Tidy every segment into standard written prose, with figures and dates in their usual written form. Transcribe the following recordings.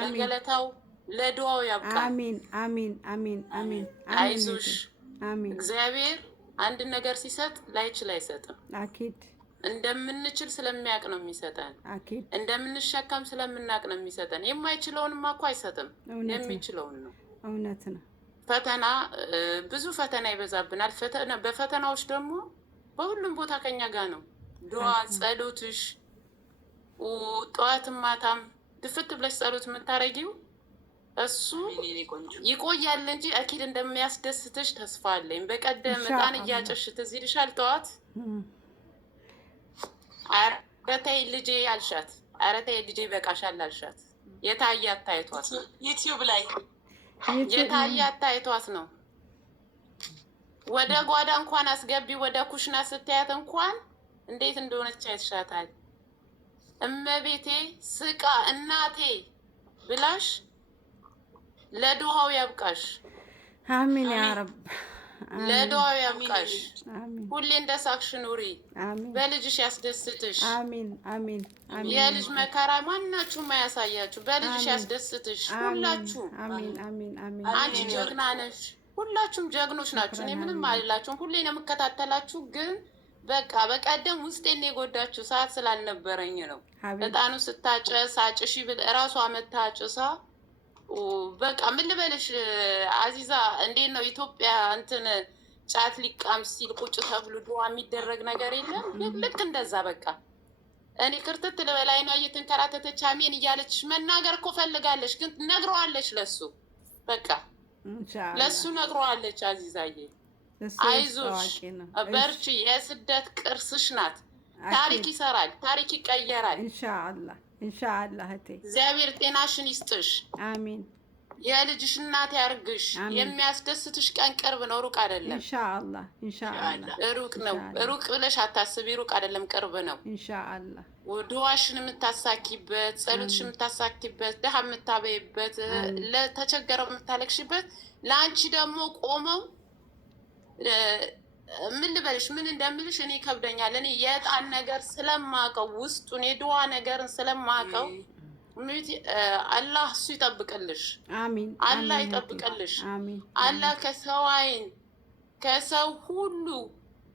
ለገለታው ለዱዓው ያብቃ አሚን አሚን አሚን አሚን አይዞሽ አሚን እግዚአብሔር አንድ ነገር ሲሰጥ ላይችል አይሰጥም አኪድ እንደምንችል ስለሚያቅ ነው የሚሰጠን አኪድ እንደምንሸከም ስለምናቅ ነው የሚሰጠን የማይችለውንማ እኮ አይሰጥም የሚችለውን ነው እውነት ነው ፈተና ብዙ ፈተና ይበዛብናል በፈተናዎች ደግሞ በሁሉም ቦታ ከኛ ጋር ነው ዱዓ ጸሎትሽ ጠዋትም ማታም ድፍት ብለሽ ጸሎት የምታረጊው እሱ ይቆያል እንጂ አኪድ እንደሚያስደስትሽ ተስፋ አለኝ በቀደም እጣን እያጨሽ ትዝ ይልሻል ጠዋት ኧረ ተይ ልጄ አልሻት ኧረ ተይ ልጄ በቃሻል አልሻት የታያት ታይቷት ዩቲዩብ ላይ የታያት ታይቷት ነው ወደ ጓዳ እንኳን አስገቢ ወደ ኩሽና ስትያት እንኳን እንዴት እንደሆነች አይተሻታል እመቤቴ ስቃ እናቴ ብላሽ ለዱዓው ያብቃሽ አሚን ያ ረብ ለዱዓው ያብቃሽ ሁሌ እንደሳቅሽ ኑሪ በልጅሽ ያስደስትሽ አሚን አሚን የልጅ መከራ ማናችሁም አያሳያችሁ በልጅሽ ያስደስትሽ ሁላችሁ አሚን አሚን አሚን አንቺ ጀግና ነሽ ሁላችሁም ጀግኖች ናችሁ እኔ ምንም አልላችሁም ሁሌ ነው የምከታተላችሁ ግን በቃ በቀደም ውስጤን የጎዳችሁ ሰዓት ስላልነበረኝ ነው እጣኑ ስታጨስ አጭሺ ብል እራሷ መታጨሳ በቃ ምን ልበልሽ አዚዛ እንዴት ነው ኢትዮጵያ እንትን ጫት ሊቃም ሲል ቁጭ ተብሎ ዱዓ የሚደረግ ነገር የለም ልክ እንደዛ በቃ እኔ ክርትት ልበላይ ነው እየተንከራተተች አሜን እያለች መናገር እኮ ፈልጋለች ግን ነግረዋለች ለሱ በቃ ለሱ ነግረዋለች አዚዛዬ አይዞሽ በርቺ የስደት ቅርስሽ ናት ታሪክ ይሰራል ታሪክ ይቀየራል ኢንሻአላህ ኢንሻአላህ እቴ እግዚአብሔር ጤናሽን ይስጥሽ አሚን የልጅሽ እናት ያርግሽ የሚያስደስትሽ ቀን ቅርብ ነው ሩቅ አይደለም ኢንሻአላህ ኢንሻአላህ ሩቅ ነው ሩቅ ብለሽ አታስቢ ሩቅ አይደለም ቅርብ ነው ኢንሻአላህ ዱዓሽን የምታሳኪበት ጸሎትሽን የምታሳኪበት ደሃ የምታበይበት ለተቸገረው የምታለቅሽበት ለአንቺ ደግሞ ቆመው ምን ልበልሽ ምን እንደምልሽ እኔ ከብደኛል እኔ የዕጣን ነገር ስለማቀው ውስጡን የዱዓ ነገርን ስለማቀው አላህ እሱ ይጠብቅልሽ አሚን አላህ ይጠብቅልሽ አላህ ከሰው አይን ከሰው ሁሉ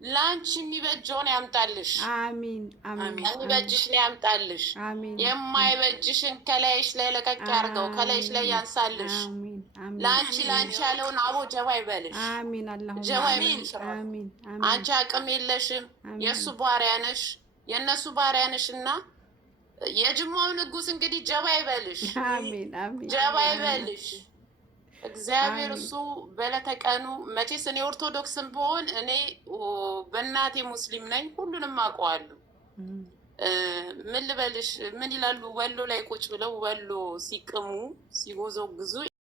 ላንቺ የሚበጀውን ያምጣልሽ አሚን አሚን የሚበጅሽ ላይ ያምጣልሽ የማይበጅሽን ከላይሽ ላይ ለቀቅ ያርገው ከላይሽ ላይ ያንሳልሽ ላንቺ ያለውን አቦ ጀባ ይበልሽ አሚን አላህ ጀባ ይበልሽ አሚን አንቺ አቅም የለሽም የሱ ባሪያ ነሽ የነሱ ባሪያ ነሽና የጅማው ንጉስ እንግዲህ ጀባ ይበልሽ አሚን አሚን ጀባ ይበልሽ እግዚአብሔር እሱ በለተቀኑ መቼስ እኔ ኦርቶዶክስም ብሆን እኔ በእናቴ ሙስሊም ነኝ ሁሉንም አውቀዋለሁ ምን ልበልሽ ምን ይላሉ ወሎ ላይ ቁጭ ብለው ወሎ ሲቅሙ ሲጎዘጉዙ